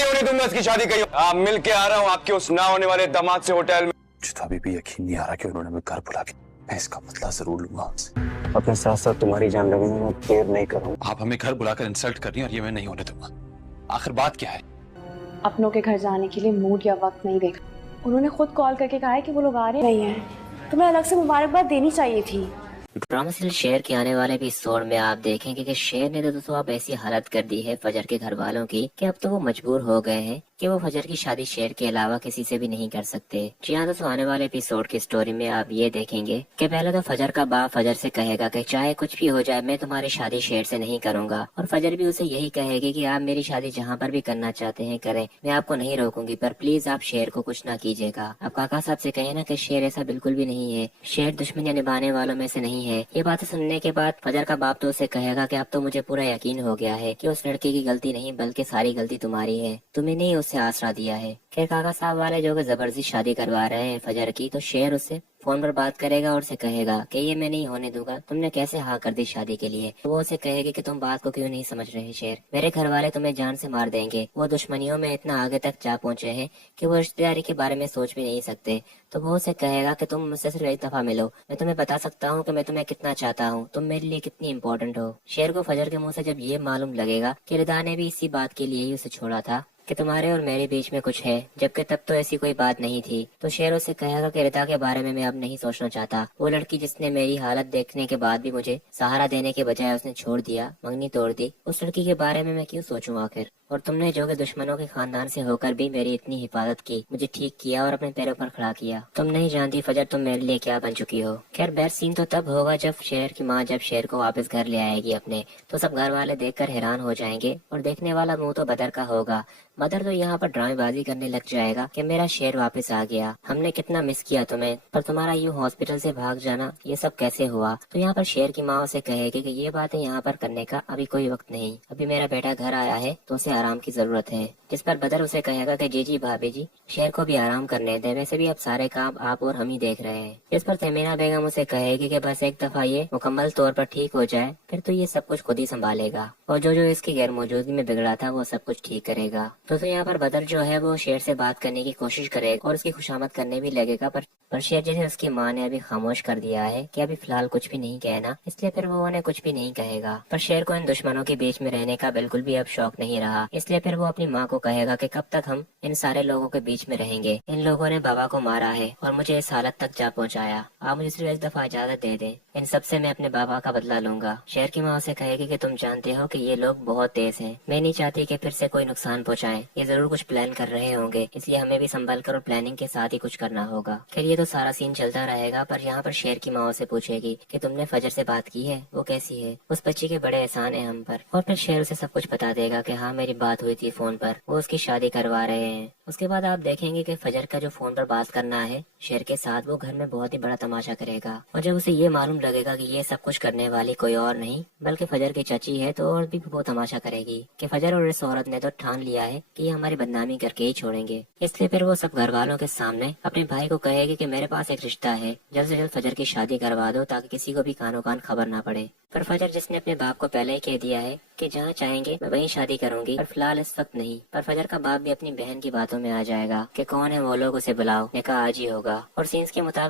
नहीं होने दूंगा इसकी शादी कहीं। आप मिल के आ रहा हूँ आपके उस ना होने वाले दामाद से होटल में। मुझे तो अभी भी यकीन नहीं आ रहा कि उन्होंने हमें घर बुला के, मैं इसका बदला जरूर लूंगा उनसे। अपने साथ साथ तुम्हारी जान लेने में देर नहीं करूंगा। आप हमें घर बुलाकर इंसल्ट कर रही हैं और ये मैं नहीं होने दूंगा। आखिर बात क्या है? अपनों के घर जाने के लिए मूड या वक्त नहीं देखा। उन्होंने खुद कॉल करके कहा है कि वो लोग आ रहे नहीं हैं। तुम्हें अलग से मुबारकबाद देनी चाहिए थी। ड्रामा सीरियल शेर के आने वाले एपिसोड में आप देखेंगे कि शेर ने तो दोस्तों अब ऐसी हालत कर दी है फजर के घर वालों की कि अब तो वो मजबूर हो गए हैं कि वो फजर की शादी शेर के अलावा किसी से भी नहीं कर सकते। जी हाँ दोस्तों, आने वाले एपिसोड की स्टोरी में आप ये देखेंगे कि पहले तो फजर का बाप फजर से कहेगा कि चाहे कुछ भी हो जाए मैं तुम्हारी शादी शेर से नहीं करूंगा, और फजर भी उसे यही कहेगी कि आप मेरी शादी जहाँ पर भी करना चाहते हैं करें, मैं आपको नहीं रोकूंगी, पर प्लीज आप शेर को कुछ ना कीजिएगा। आप काका साहब से कहे ना कि शेर ऐसा बिल्कुल भी नहीं है, शेर दुश्मनियां निभाने वालों में से नहीं है। ये बातें सुनने के बाद फजर का बाप तो उसे कहेगा कि अब तो मुझे पूरा यकीन हो गया है कि उस लड़के की गलती नहीं बल्कि सारी गलती तुम्हारी है, तुम्हें नहीं उससे आसरा दिया है। खैर काका साहब वाले जो कि जबरदस्ती शादी करवा रहे हैं फजर की, तो शेर उससे फोन पर बात करेगा और उसे कहेगा कि ये मैं नहीं होने दूंगा, तुमने कैसे हाँ कर दी शादी के लिए। तो वो उसे कहेगी कि तुम बात को क्यों नहीं समझ रहे शेर, मेरे घर वाले तुम्हें जान से मार देंगे, वो दुश्मनियों में इतना आगे तक जा पहुंचे हैं कि वो रिश्तेदारी के बारे में सोच भी नहीं सकते। तो वो उसे कहेगा कि तुम मुझसे सिर्फ एक दफा मिलो, मैं तुम्हें बता सकता हूँ कि मैं तुम्हें कितना चाहता हूँ, तुम मेरे लिए कितनी इम्पोर्टेंट हो। शेर को फजर के मुंह से जब ये मालूम लगेगा कि रिदा ने भी इसी बात के लिए ही उसे छोड़ा था कि तुम्हारे और मेरे बीच में कुछ है, जबकि तब तो ऐसी कोई बात नहीं थी, तो शेर उसे कहेगा कि रिदा के बारे में मैं अब नहीं सोचना चाहता। वो लड़की जिसने मेरी हालत देखने के बाद भी मुझे सहारा देने के बजाय उसने छोड़ दिया, मंगनी तोड़ दी, उस लड़की के बारे में मैं क्यों सोचूं आखिर। और तुमने जो कि दुश्मनों के खानदान से होकर भी मेरी इतनी हिफाजत की, मुझे ठीक किया और अपने पैरों पर खड़ा किया, तुम नहीं जानती फजर तुम मेरे लिए क्या बन चुकी हो। खैर बेस्ट सीन तो तब होगा जब शेर की माँ जब शेर को वापस घर ले आएगी अपने, तो सब घर वाले देखकर हैरान हो जाएंगे और देखने वाला मुंह तो बदर का होगा। मदर तो यहाँ पर ड्रामेबाजी करने लग जाएगा कि मेरा शेर वापस आ गया, हमने कितना मिस किया तुम्हें, पर तुम्हारा यूँ हॉस्पिटल से भाग जाना ये सब कैसे हुआ। तो यहाँ पर शेर की माँ उसे कहेगी कि ये बातें यहाँ पर करने का अभी कोई वक्त नहीं, अभी मेरा बेटा घर आया है तो उसे आराम की जरूरत है। जिस पर बदर उसे कहेगा कि जी जी भाभी जी, शेर को भी आराम करने दे, वैसे भी अब सारे काम आप और हम ही देख रहे हैं। जिस पर तमीना बेगम उसे कहेगी कि बस एक दफा ये मुकम्मल तौर पर ठीक हो जाए फिर तो ये सब कुछ खुद ही संभालेगा, और जो जो इसकी गैर मौजूदगी में बिगड़ा था वो सब कुछ ठीक करेगा। तो यहाँ पर बदर जो है वो शेर से बात करने की कोशिश करेगा और उसकी खुशामद करने भी लगेगा, पर शेर जैसे उसकी माँ ने अभी खामोश कर दिया है कि अभी फिलहाल कुछ भी नहीं कहना, इसलिए फिर वो उन्हें कुछ भी नहीं कहेगा। पर शेर को इन दुश्मनों के बीच में रहने का बिल्कुल भी अब शौक नहीं रहा, इसलिए फिर वो अपनी माँ को कहेगा कि कब तक हम इन सारे लोगों के बीच में रहेंगे, इन लोगों ने बाबा को मारा है और मुझे इस हालत तक जा पहुँचाया, आप मुझे सिर्फ एक दफा इजाजत दे दें, इन सब से मैं अपने बाबा का बदला लूंगा। शेर की माँ उसे कहेगी कि तुम जानते हो कि ये लोग बहुत तेज हैं, मैं नहीं चाहती कि फिर से कोई नुकसान पहुँचाए, ये जरूर कुछ प्लान कर रहे होंगे, इसलिए हमें भी संभल कर और प्लानिंग के साथ ही कुछ करना होगा। खैर ये तो सारा सीन चलता रहेगा, पर यहाँ पर शेर की माँ से पूछेगी कि तुमने फजर से बात की है, वो कैसी है, उस बच्ची के बड़े एहसान है हम पर। और फिर शेर उसे सब कुछ बता देगा कि हाँ मेरी बात हुई थी फोन पर, वो उसकी शादी करवा रहे हैं। उसके बाद आप देखेंगे कि फजर का जो फोन पर बात करना है शेर के साथ, वो घर में बहुत ही बड़ा तमाशा करेगा, और जब उसे ये मालूम लगेगा कि ये सब कुछ करने वाली कोई और नहीं बल्कि फजर की चाची है, तो और भी वो तमाशा करेगी कि फजर और इस औरत ने तो ठान लिया है कि ये हमारी बदनामी करके ही छोड़ेंगे। इसलिए फिर वो सब घर वालों के सामने अपने भाई को कहेगी कि मेरे पास एक रिश्ता है, जल्द से जल्द फजर की शादी करवा दो ताकि किसी को भी कानो कान खबर ना पड़े। पर फजर जिसने अपने बाप को पहले ही कह दिया है कि जहाँ चाहेंगे मैं वहीं शादी करूंगी, पर फिलहाल इस वक्त नहीं। पर फजर का बाप भी अपनी बहन की बातों में आ जाएगा कि कौन है वो लोग, उसे बुलाओ, निकाह आज ही होगा। और सीन्स के मुताबिक